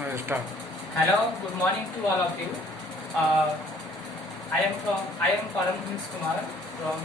Start. Hello, good morning to all of you. Uh, I am Paramhans Kumar from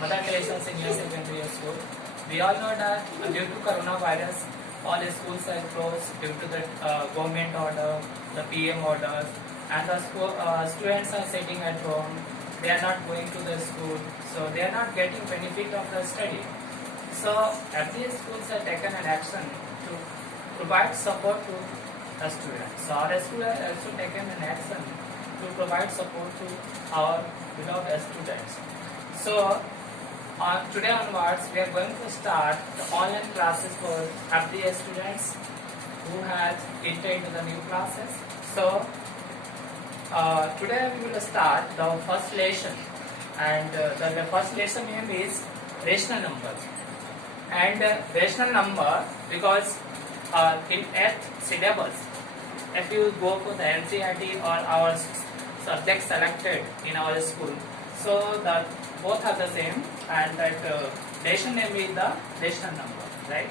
Mother Teresa Senior Secondary School. We all know that due to coronavirus, all the schools are closed due to the government order, the PM orders, and the students are sitting at home. They are not going to the school, so they are not getting benefit of the study. So every schools have taken an action to provide support to the students. So our school has also taken an action to provide support to our beloved students. So today onwards, we are going to start the online classes for every students who has entered into the new classes. So today we will start the first lesson, and the first lesson name is rational numbers. And rational number, because in 8th syllabus, if you go for the NCERT or our subject selected in our school, so the both are the same, and that rational name is the rational number, right?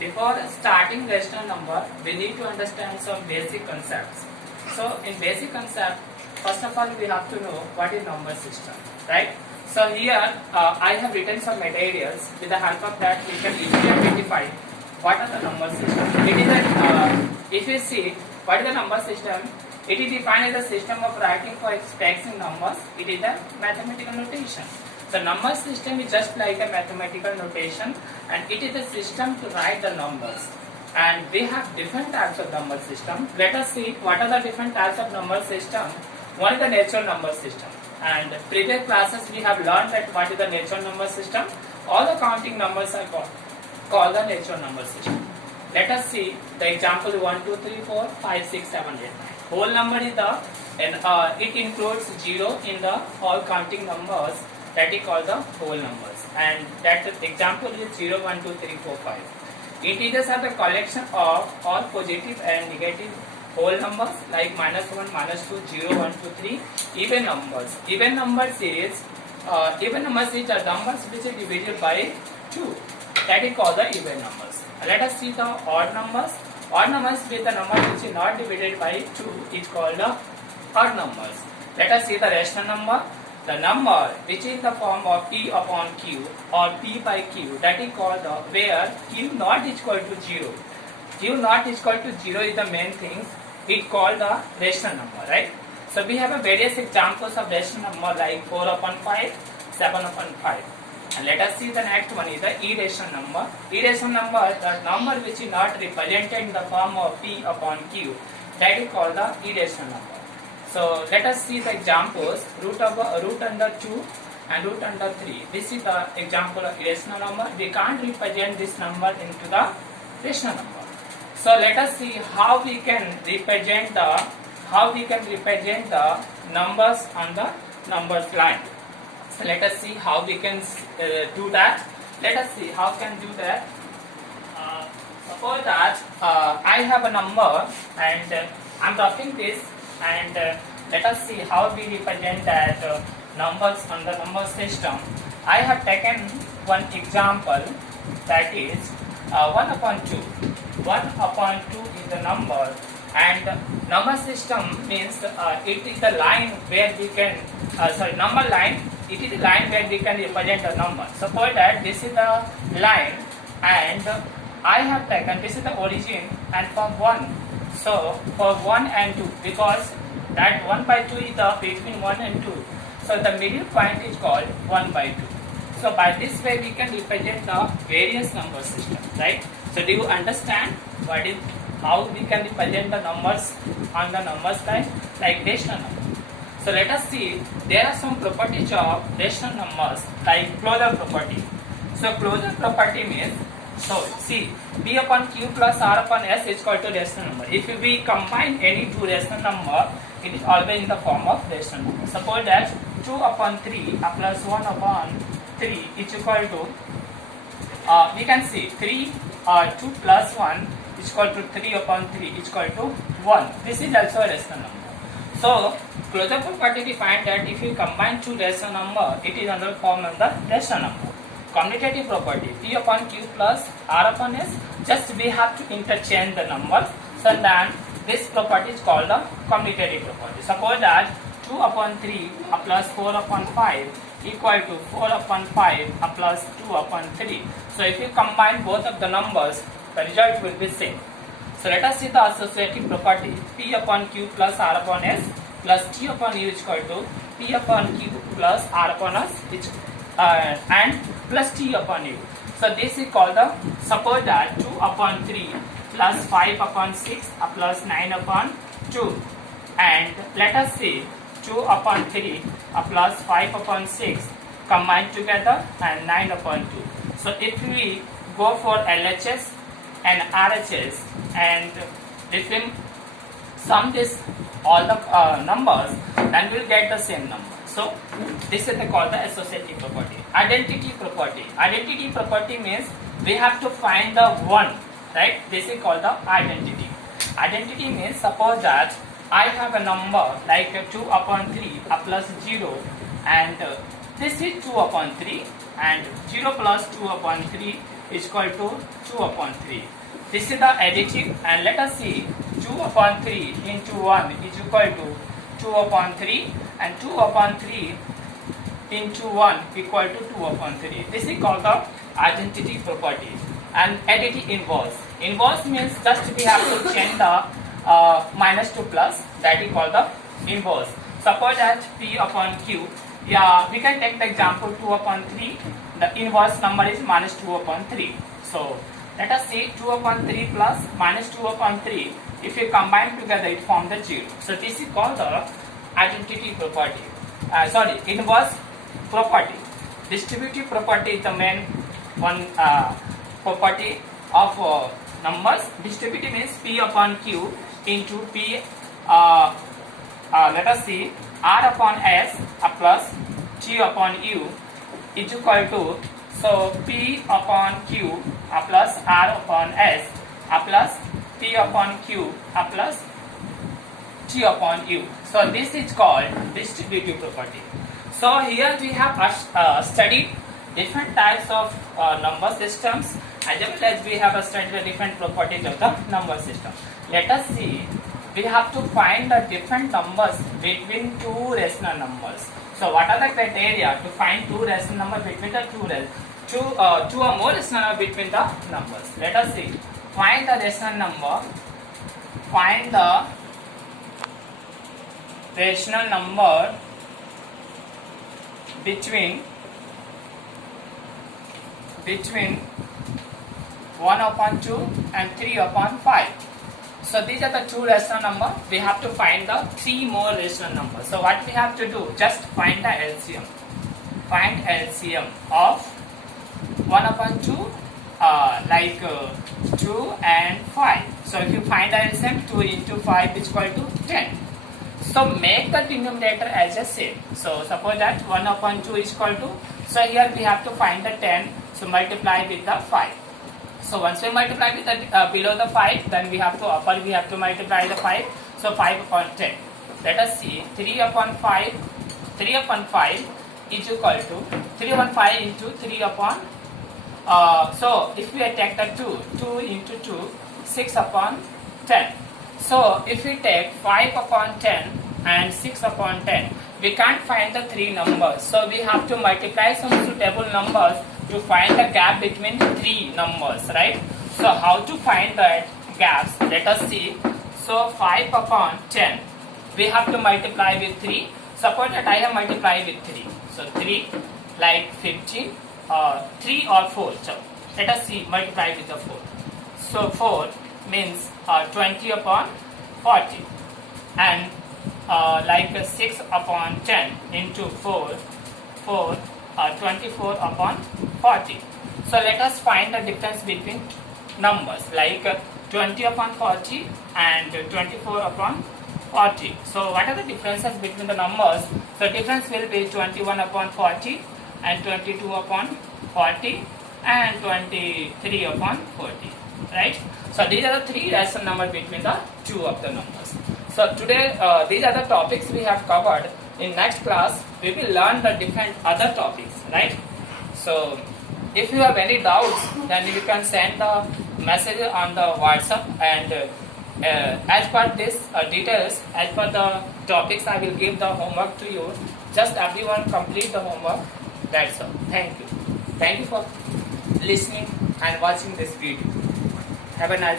Before starting rational number, we need to understand some basic concepts. So in basic concept, first of all, we have to know what is number system, right? So here I have written some materials. With the help of that, we can easily identify what are the number system. It is a, if you see what is the number system, it is defined as a system of writing for expressing numbers. It is a mathematical notation. So number system is just like a mathematical notation, and it is a system to write the numbers. And we have different types of number system. Let us see what are the different types of number system. One is the natural number system. And previous classes we have learned that what is the natural number system. All the counting numbers are called the natural number system. Let us see the example 1, 2, 3, 4, 5, 6, 7, 8, 9. Whole number is the, and it includes 0 in the all counting numbers, that is called the whole numbers. And that example is 0, 1, 2, 3, 4, 5. Integers are the collection of all positive and negative whole numbers like -1, -2, 0, 1, 2, 3. Even numbers. Even numbers is the numbers which is divided by 2. That is called the even numbers. Let us see the odd numbers. Odd numbers with the number which is not divided by 2 is called the odd numbers. Let us see the rational number. The number which is in the form of P upon Q or P by Q, that is called the where Q not is equal to 0. Q not is equal to 0 is the main thing. It called the rational number, right? So we have a various examples of rational number like 4 upon 5, 7 upon 5. And let us see the next one is the irrational number. Irrational number, the number which is not represented in the form of P upon Q, that is called the irrational number. So let us see the examples. Root under 2 and root under 3. This is the example of irrational number. We can't represent this number into the rational number. So let us see how we can represent the numbers on the numbers line. So let us see how we can do that. Let us see how can do that. Suppose that I have a number and I'm dropping this, and let us see how we represent that numbers on the number system. I have taken one example, that is 1 upon 2. 1 upon 2 is the number, and number system means it is the line where we can number line. It is the line where we can represent the number. Suppose that this is the line, and I have taken this is the origin, and from 1. So for 1 and 2, because that 1 by 2 is the between 1 and 2. So the middle point is called 1 by 2. So by this way we can represent the various number system, right? So do you understand how we can represent the numbers on the numbers line like rational number? So let us see, there are some properties of rational numbers like closure property. So closure property means, so see, P upon Q plus R upon S is equal to rational number. If we combine any two rational number, it is always in the form of rational number. Suppose that 2 upon 3 plus 1 upon 3 is equal to, we can see 2 plus 1 is equal to 3 upon 3 is equal to 1. This is also a rational number. So closure property defines that if you combine two rational number, it is under form of the rational number. Commutative property, P upon Q plus R upon S, just we have to interchange the numbers. So then this property is called the commutative property. Suppose that 2 upon 3 plus 4 upon 5 equal to 4 upon 5 plus 2 upon 3. So if you combine both of the numbers, the result will be same. So let us see the associative property. P upon Q plus R upon S plus T upon U is equal to P upon Q plus R upon S and plus T upon U. So this is called the, suppose that 2 upon 3 plus 5 upon 6 plus 9 upon 2, and let us see 2 upon 3 plus 5 upon 6 combined together and 9 upon 2. So if we go for LHS and RHS and if we sum this all the numbers, then we'll get the same number. So this is called the associative property. Identity property. Identity property means we have to find the one, right? This is called the identity. Identity means suppose that I have a number like 2 upon 3 plus 0, and this is 2 upon 3, and 0 plus 2 upon 3 is equal to 2 upon 3. This is the additive, and let us see 2 upon 3 into 1 is equal to 2 upon 3, and 2 upon 3 into 1 equal to 2 upon 3. This is called the identity property. And additive inverse. Inverse means just we have to change the minus to plus, that is called the inverse. Suppose that P upon Q, we can take the example 2 upon 3, the inverse number is minus 2 upon 3. So let us see 2 upon 3 plus minus 2 upon 3, if you combine together it forms the 0. So this is called the identity property. Inverse property. Distributive property is the main one property of numbers. Distributive means P upon Q into P, let us see, R upon S plus T upon U is equal to, so P upon Q plus R upon S plus P upon Q plus T upon U. So this is called distributive property. So here we have studied different types of number systems, as well as we have studied the different properties of the number system. Let us see, we have to find the different numbers between two rational numbers. So what are the criteria to find two rational numbers between the two or more rational numbers between the numbers? Let us see. Find the rational number. Find the rational number between 1 upon 2 and 3 upon 5. So these are the two rational numbers. We have to find the three more rational numbers. So what we have to do? Just find the LCM. Find LCM of 1 upon 2, 2 and 5. So if you find the LCM, 2 into 5 is equal to 10. So make the denominator as a same. So suppose that 1 upon 2 is equal to, so here we have to find the 10, so multiply with the 5. So once we multiply with the below the 5, then we have to multiply the 5, so 5 upon 10. Let us see, 3 upon 5 is equal to 3 upon 5 into 3 upon, so if we take the 2 into 2, 6 upon 10. So if we take 5 upon 10 and 6 upon 10, we can't find the three numbers. So we have to multiply some suitable numbers to find the gap between three numbers, right? So how to find that gaps? Let us see. So 5 upon 10, we have to multiply with 3. Suppose that I have multiplied with 3. So 3 like 15, 3 or 4. So let us see, multiply with the 4. So 4 means 20 upon 40, and like 6 upon 10 into 4, 24 upon 40. So let us find the difference between numbers like 20 upon 40 and 24 upon 40. So what are the differences between the numbers? So difference will be 21 upon 40 and 22 upon 40 and 23 upon 40, right? So these are the three rational numbers between the two of the numbers. So today these are the topics we have covered. In next class we will learn the different other topics, right? So if you have any doubts, then you can send the message on the WhatsApp, and as per this details, as per the topics, I will give the homework to you. Just everyone complete the homework. That's all. Thank you. Thank you for listening and watching this video. Have a nice